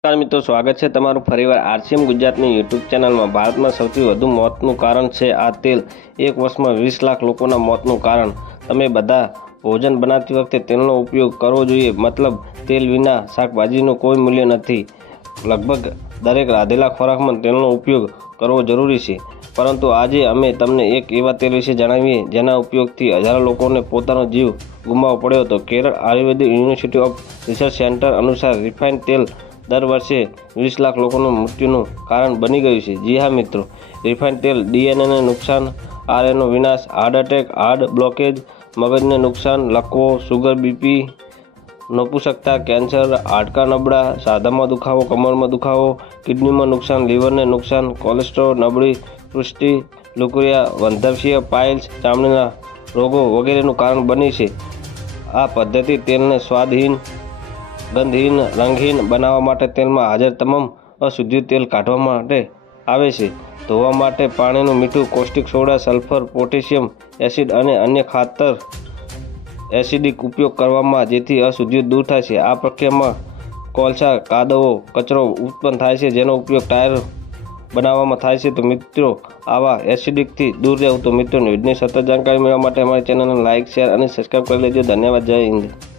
નમસ્કાર મિત્રો, સ્વાગત છે તમારું ફરીવાર આરસીએમ ગુજરાતની યુટ્યુબ ચેનલમાં. ભારતમાં સૌથી વધુ મોતનું કારણ છે આ તેલ. એક વર્ષમાં વીસ લાખ લોકોના મોતનું કારણ. તમે બધા ભોજન બનાવતી વખતે તેલનો ઉપયોગ કરવો જોઈએ. મતલબ, તેલ વિના શાકભાજીનું કોઈ મૂલ્ય નથી. લગભગ દરેક રાંધેલા ખોરાકમાં તેલનો ઉપયોગ કરવો જરૂરી છે. પરંતુ આજે અમે તમને એક એવા તેલ વિશે જણાવીએ, જેના ઉપયોગથી હજારો લોકોને પોતાનો જીવ ગુમાવવો પડ્યો હતો. Kerala Ayurvedic university of research centre અનુસાર રિફાઇન્ડ તેલ દર વર્ષે વીસ લાખ લોકોનું મૃત્યુનું કારણ બની ગયું છે. જી હા, મિત્રો. રિફાઇન્ડ તેલ ડીએનએને નુકસાન આરએનો વિનાશ, હાર્ટ એટેક, હાર્ટ બ્લોકેજ, મગજને નુકસાન લકવો સુગર બીપી, નપુસકતા, કેન્સર, હાડકા નબળા સાધામાં દુખાવો, કમરમાં દુખાવો, કિડનીમાં નુકસાન, લીવરને નુકસાન, કોલેસ્ટ્રોલ, નબળી પૃષ્ટિ, લુકરિયા, વંધવશીય પાઇલ્સ, ચામડીના રોગો વગેરેનું કારણ બની છે. આ પદ્ધતિ તેલને સ્વાદહીન ગંધહીન રંગહીન બનાવવા માટે તેલમાં હાજર તમામ અશુદ્ધિ તેલ કાઢવા માટે આવે છે. ધોવા માટે પાણીનું મીઠું caustic soda, sulphur, potassium, acid અને અન્ય ખાતર એસિડિક ઉપયોગ કરવામાં જેથી અશુદ્ધિઓ દૂર થાય છે. આ પ્રક્રિયામાં કોલસા, કાદવો, કચરો ઉત્પન્ન થાય છે, જેનો ઉપયોગ ટાયર બનાવવામાં થાય છે. તો મિત્રો, આવા એસિડિકથી દૂર રહેવું તો મિત્રો વિડીયોની સતત જાણકારી મેળવવા માટે અમારી ચેનલને લાઇક શેર અને સબસ્ક્રાઈબ કરી લેજો. ધન્યવાદ. જય હિન્દ.